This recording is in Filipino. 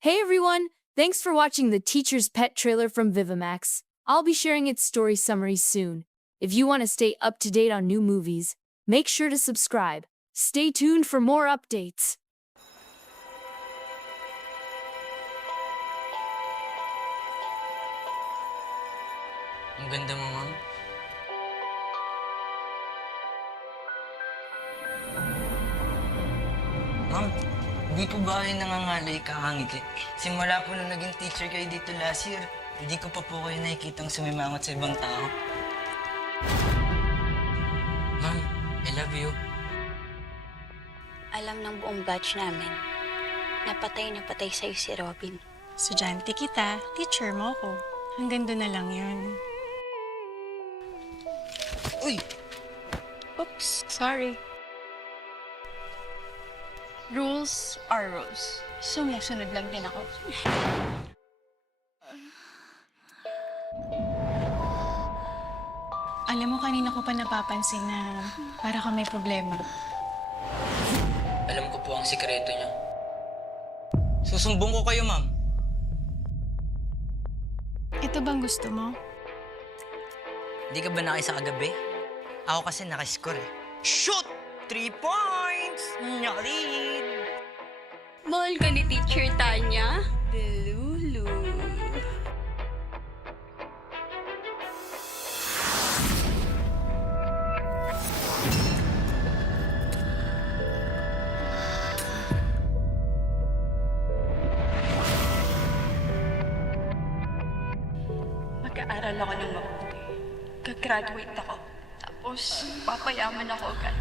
Hey everyone! Thanks for watching the Teacher's Pet trailer from Vivamax. I'll be sharing its story summary soon. If you want to stay up to date on new movies, make sure to subscribe. Stay tuned for more updates. Ang ganda mo, ma'am. Ma'am, hindi ko ba kayo nangangalay kakangiti? Simula po nung naging teacher kayo dito last year, hindi ko pa po kayo nakikitang sumimangot sa ibang tao. Ma'am, I love you. Alam ng buong batch namin, napatay na patay sa'yo si Robin. Estudyante kita, teacher mo ko. Hanggang doon na lang yun. Uy! Oops, sorry. Rules are rules. Sumusunod lang din ako. Alam mo, kanina ko pa napapansin na para ka may problema. Alam ko po ang sikreto niya. Susumbong ko kayo, ma'am. Ito bang gusto mo? Di ka ba nakisa kagabi? Ako kasi nakiscore eh. Shoot! 3 points! Nyalid! Mahal ka ni Teacher Tanya? Lulu. Mag-aaral ako ng mabuti. Gagraduate ako. Tapos, papayaman ako agad.